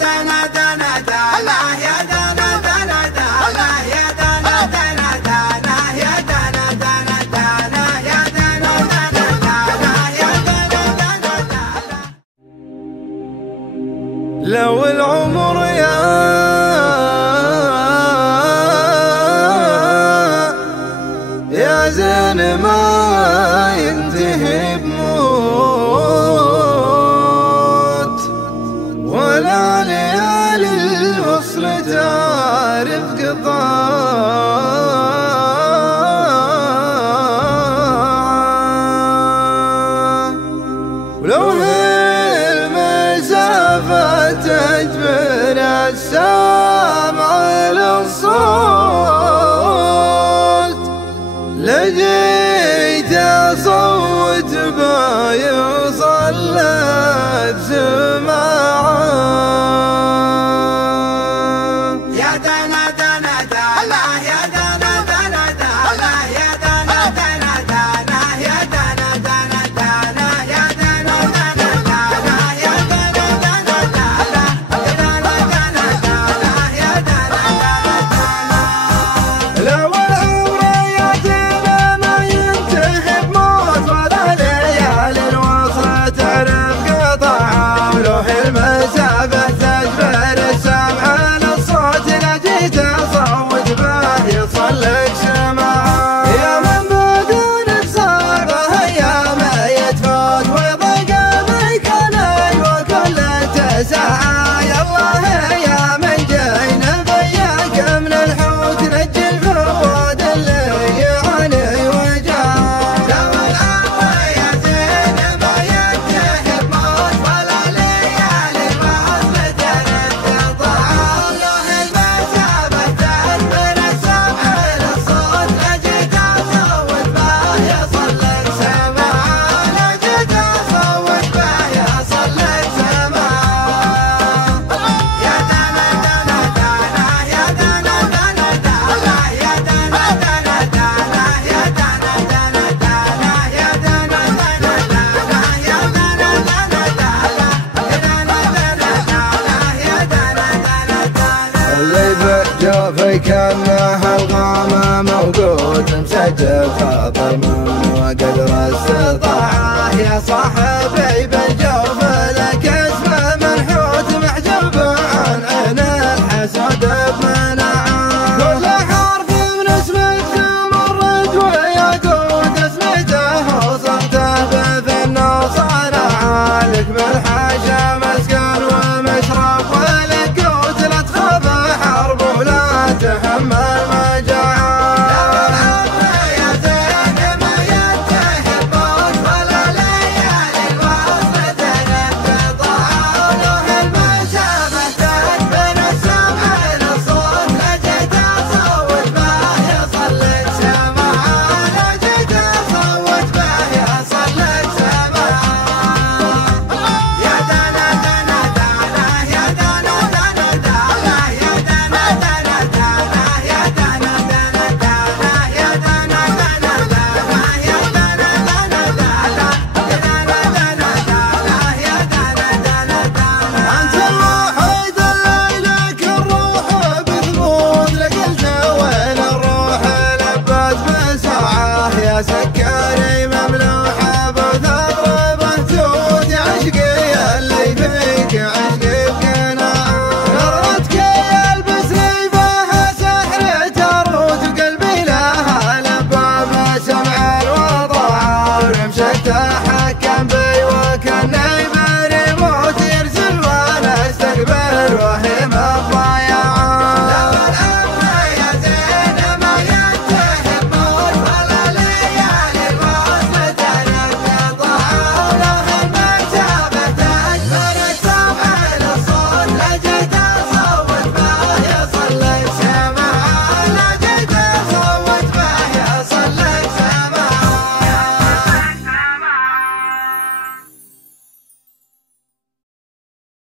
دنا دنا دنا يا دنا دنا دنا يا دنا دنا دنا يا دنا دنا دنا يا دنا دنا دنا يا دنا دنا دنا. لو العمر يا زين ما ينتهي بموت، ولا ليالي الوصل تعرف قطاع، ولو هي المسافة تجبر السمع للصوت، لجيت أصوت ما يوصل للسماع. يا دنا دنا دنا يا دنا دنا دنا يا دنا دنا دنا يا دنا دنا دنا يا دنا دنا دنا يا دنا دنا دنا يا دنا دنا دنا. لو العمر ياتينا ما ينتهي بموت، ولا ليالي الوصل تعرف قطعها، ولو هي المسافة تجبر السمع للصوت، لجيت أصوت به يصل لك سماع. يا من بدونك صعبة أيام يتفوت، ويضيق بك الليل وكل تسعة. يا الله يا من جينا بياك من الحوت، نجي الفؤاد اللي يعاني وجاه. لو العمر ياتينا ما ينتهي بموت، ولا ليالي الوصل تعرف قطاع، لو هي المسافة تجبر السمع للصوت، لجيت أصوت به يصل لك سماع. لجيت أصوت به يصل لك سماع. يا دنا دنا دنا يا دنا دنا دنا يا دنا دنا دنا يا دنا دنا دنا يا دنا دنا دنا يا دنا دنا دنا يا دنا دنا دنا. اللي بجوفي كانه الغامة موجود، مسجل خاطر من وقدر استطاعه. يا صاحبي